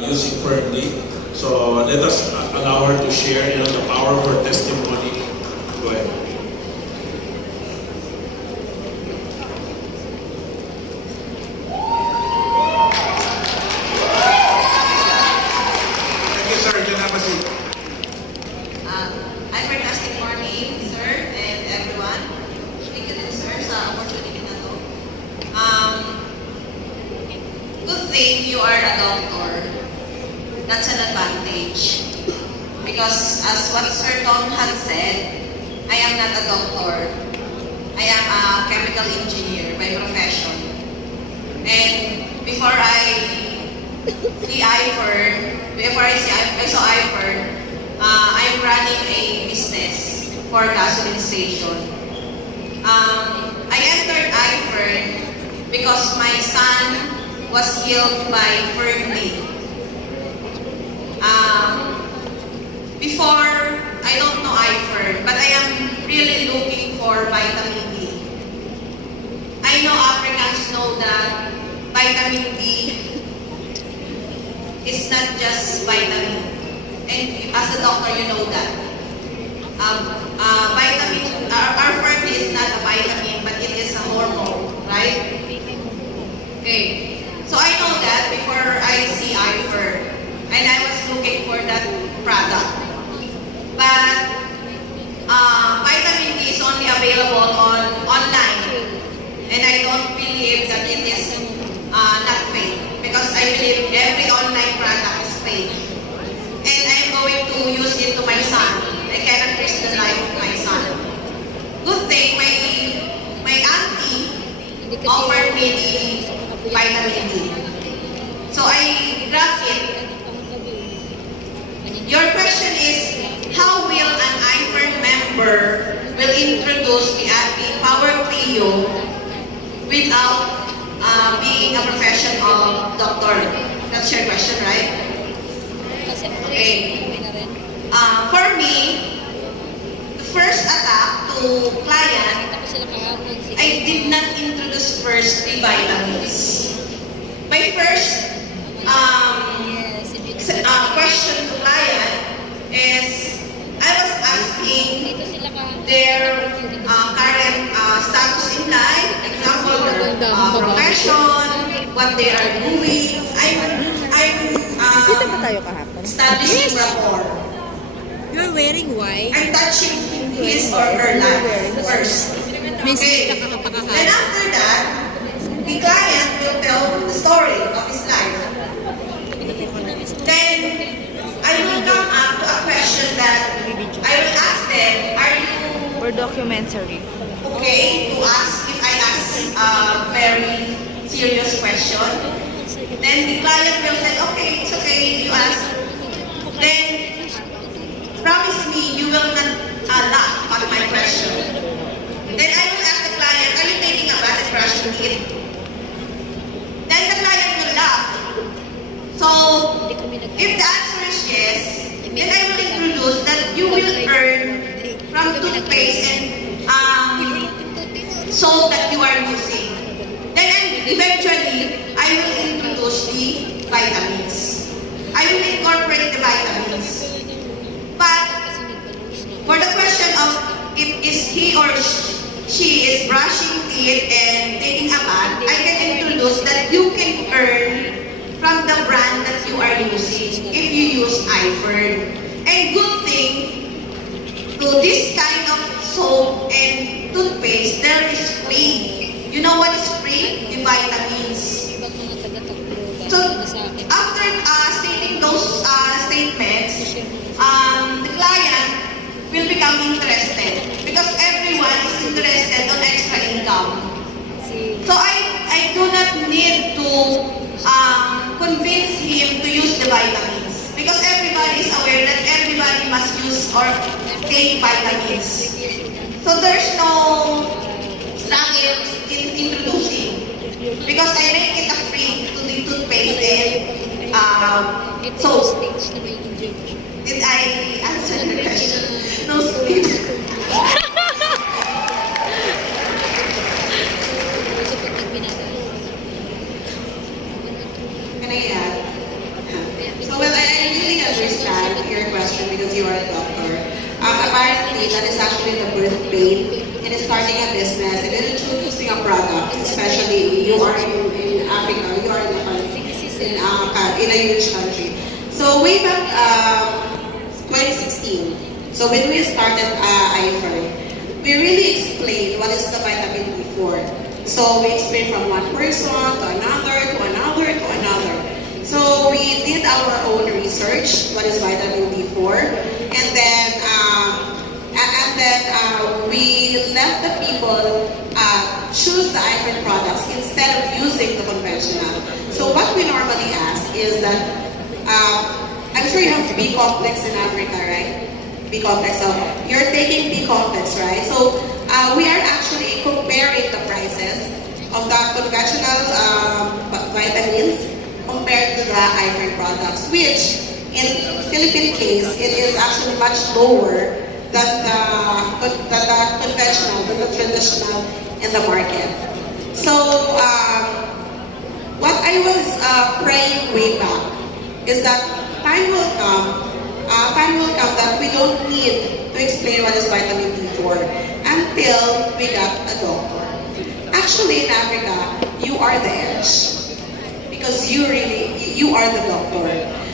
using firmly. So let us allow her to share the power of her testimony. Go ahead. Thank you, sir. You have a seat. I'm fantastic morning, sir, and everyone. Thank you din, sir, sa opportunity na to. Good thing you are a doctor. That's an advantage. Because as what Sir Tom had said, I am not a doctor. I am a chemical engineer by profession. And before I saw IFER, I'm running a business for gasoline station. I entered IFER because my son was killed by firmly. Before, I don't know IFER, but I am really looking for vitamin D. I know Africans know that vitamin D is not just vitamin. And as a doctor, you know that. Our firmly is not a vitamin, but it is a hormone, right? Okay. So I know that before I see IFER, and I was looking for that product. But vitamin D is only available online, and I don't believe that it is not fake, because I believe every online product is fake. And I'm going to use it to my son. I cannot risk the life of my son. Good thing my auntie offered me the vitamin D. So I grabbed it. Your question is, how will an IFER member will introduce the Power Trio without being a professional doctor? That's your question, right? Okay. For me, the first attack to client, I did not introduce first the vitamins. My first question to client is, I was asking their current status in life, example, their profession, what they are doing. I'm establishing rapport. You're wearing white. I'm touching his or her life first. Okay. Then after that, the client will tell the story of his life. Then I will come up to a question that I will ask them, are you For documentary. okay to ask if I ask a very serious question? Then the client will say, okay, it's okay, you ask. Then promise me you will not laugh at my question. Then I will ask the client, are you taking a bath and brushing teeth? Then the client will laugh. So if the answer is yes, then I will introduce that you will earn from toothpaste and soap that you are using. Then eventually, I will introduce the vitamins. I will incorporate the vitamins. But for the question of if he or she is brushing teeth and taking a bath, I can introduce that you can earn from the brand that you are using if you use IFER. And good thing, to this kind of soap and toothpaste, there is free. You know what is free? The vitamins. So after stating those statements, the client will become interested because everyone is interested on extra income. So I do not need to convince him to use the vitamins because everybody is aware that everybody must use or take vitamins. So there's no struggle in introducing because I make it a free to the toothpaste and soap. Did I answer the question? No, Can I add? question because you are a doctor. Apparently, that is actually the birth pain in starting a business and in introducing a product, especially you are in Africa, you are in a huge country. So way back 2016, so when we started IFER, we really explained what is the vitamin B4. So we explained from one person to another, to another, to another. So we did our own research, what is vitamin B4, and then we let the people choose the IFER products instead of using the conventional. So what we normally ask is that, I'm sure you have B complex in Africa, right? B complex. So you're taking B complex, right? So we are actually comparing the prices of the conventional vitamins compared to the IFER products, which in Philippine case, it is actually much lower than the conventional, than the traditional in the market. So what I was praying way back is that time will come that we don't need to explain what is vitamin B4 until we got a doctor. Actually, in Africa, you are the edge because you are the doctor.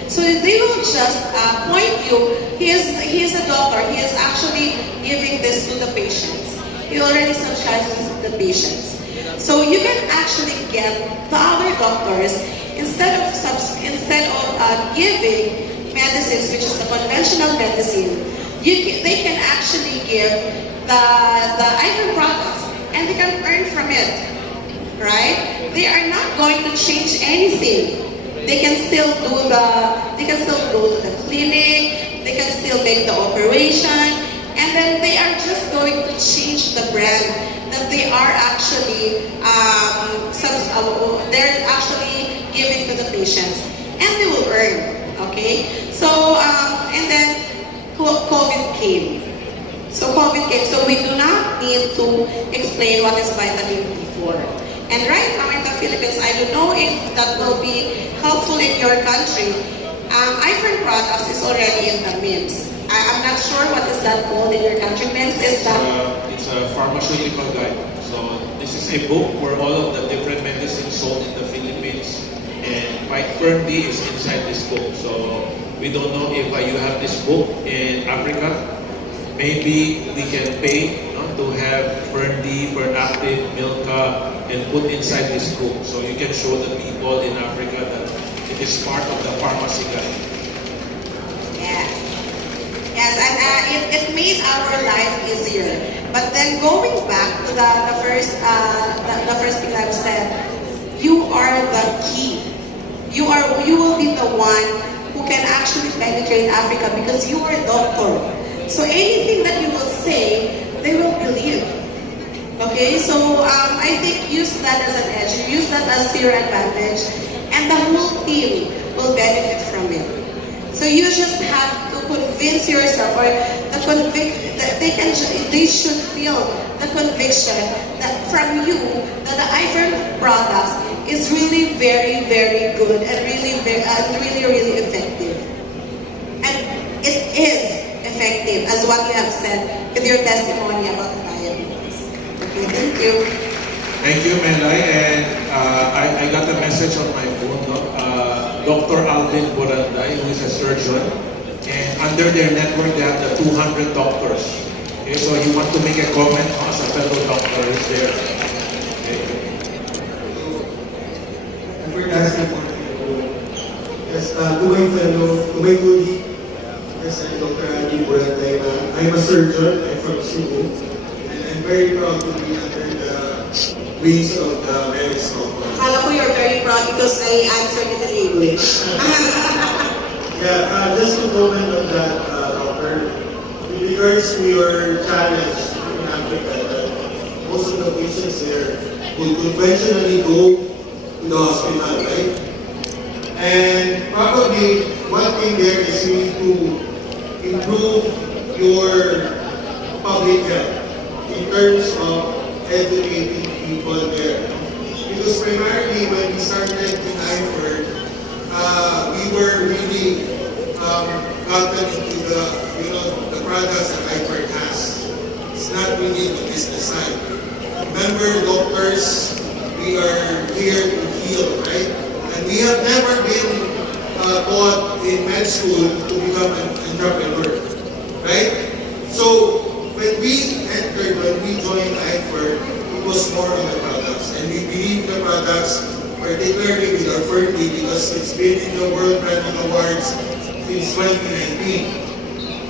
So they will just point you. He is a doctor. He is actually giving this to the patients. He already subscribes to the patients. So you can actually get the other doctors instead of giving medicines, which is the conventional medicine. They can actually give the IFER products, and they can earn from it, right? They are not going to change anything. They can still go to the clinic. They can still make the operation, and then they are just going to change the brand that they are actually they're actually giving to the patients, and they will earn. Okay, so and then COVID came. So we do not need to explain what is vitamin B4. And right now in the Philippines, I don't know if that will be helpful in your country. IFER products is already in the MIMS. I'm not sure what is that called in your country. MIMS is that? It's a pharmaceutical guide. So this is a book where all of the different medicines sold in the Philippines, and quite firmly is inside this book. So we don't know if you have this book in Africa. Maybe we can pay to have Ferndi, Fernactive, Milka, and put inside this book. So you can show the people in Africa that it is part of the pharmacy guide. Yes, and it made our life easier. But then going back to the first thing I've said, you are the key. You will be the one who can actually penetrate Africa because you are a doctor. So anything that you will say, they will believe. Okay, so I think use that as an edge, use that as your advantage, and the whole team will benefit from it. So you just have to convince yourself, or they should feel the conviction that from you that the IFER products is really very, very good and really effective. And it is effective, as what you have said with your testimony about diabetes. Okay, thank you. Thank you, Melay. And I got a message on my phone. Dr. Alvin Boranday, who is a surgeon, and under their network they have the 200 doctors. Okay, so he wants to make a comment as a fellow doctor is there. Okay. Yes, to my colleague, yes, I'm Dr. Alvin Boranday. I'm a surgeon. I'm from Cebu, and I'm very proud to be under the wings of the medics of Kala ko you're very proud because I answered it in English. Yeah, just to comment on that, Doctor, with regards to your challenge in Africa, that most of the patients there would conventionally go to the hospital, right? And probably one thing there is you need to improve your public health in terms of educating people there. Because primarily when we started in IFER, we were really gotten into the products that iFord has. It's not really the business side. Remember, doctors, we are here to heal, right? And we have never been taught in med school to become an entrepreneur, right? So when we joined iFord, it was more on the products, and we believe the products, particularly with our firm because it's been in the World Branding Awards since 2019.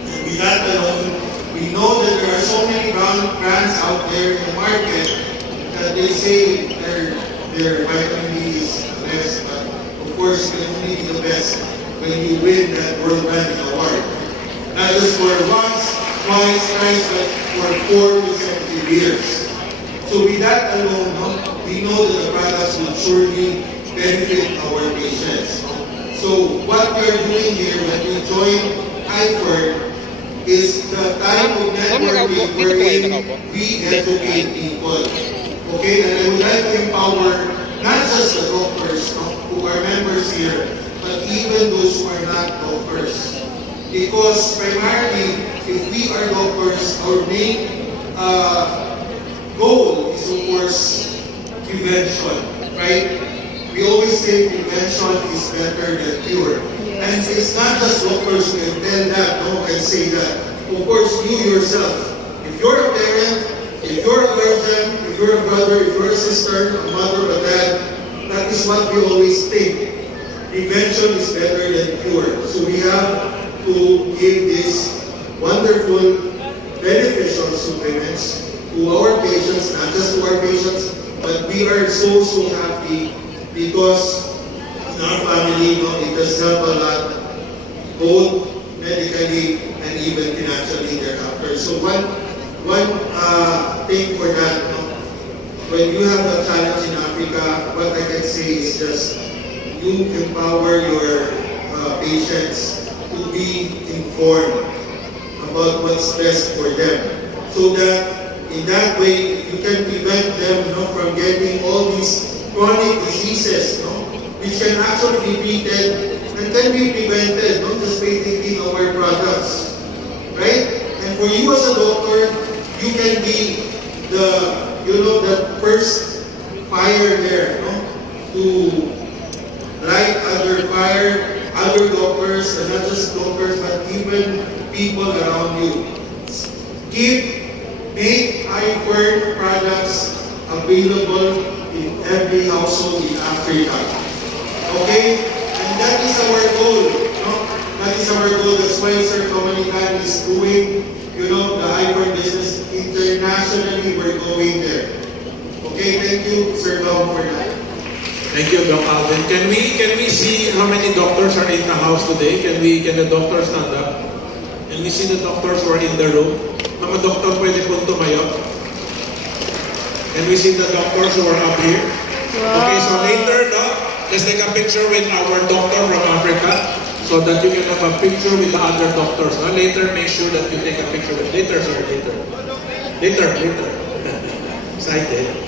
And with that alone, we know that there are so many brands out there in the market that they say their vitamin D is the best, but of course you can only be the best when you win that World Branding Award. Not just for once, twice, thrice, but for 4 consecutive years. So with that alone, we know that the products will surely benefit our patients. So what we are doing here when we join iFord is the type of networking wherein we educate people. Okay, and I would like to empower not just the doctors who are members here, but even those who are not doctors. Because primarily, if we are doctors, our main goal is of course prevention, right? We always say prevention is better than cure. And it's not just doctors who can tell that, can say that. Of course, you yourself, if you're a parent, if you're a guardian, if you're a brother, if you're a sister, a mother, a dad, that is what we always think. Prevention is better than cure. So we have to give these wonderful, beneficial supplements to our patients, not just to our patients, but we are so happy because in our family, it does help a lot, both medically and even financially thereafter. So one thing for that, when you have a challenge in Africa, what I can say is just you empower your patients to be informed about what's best for them, so that in that way you can prevent them from getting all these chronic diseases, which can actually be treated and can be prevented, not just by taking our products, right? And for you as a doctor, you can be the first fire there, to light other fire, other doctors, and not just doctors, but even people around you. Make iFord products available in every household in Africa. Okay? And that is our goal. That is our goal. That's why Sir TOMMANNY TAN is doing, the iFord business internationally. We're going there. Okay, thank you, Sir Dom, for that. Thank you, Doc Alvin. Can we see how many doctors are in the house today? Can the doctors stand up? Can we see the doctors who are in the room? Mga doktor, pwede pong tumayo. Can we see the doctors who are up here? Wow. Okay, so later, Doc, let's take a picture with our doctor from Africa so that you can have a picture with the other doctors. Later, make sure that you take a picture with later. Excited.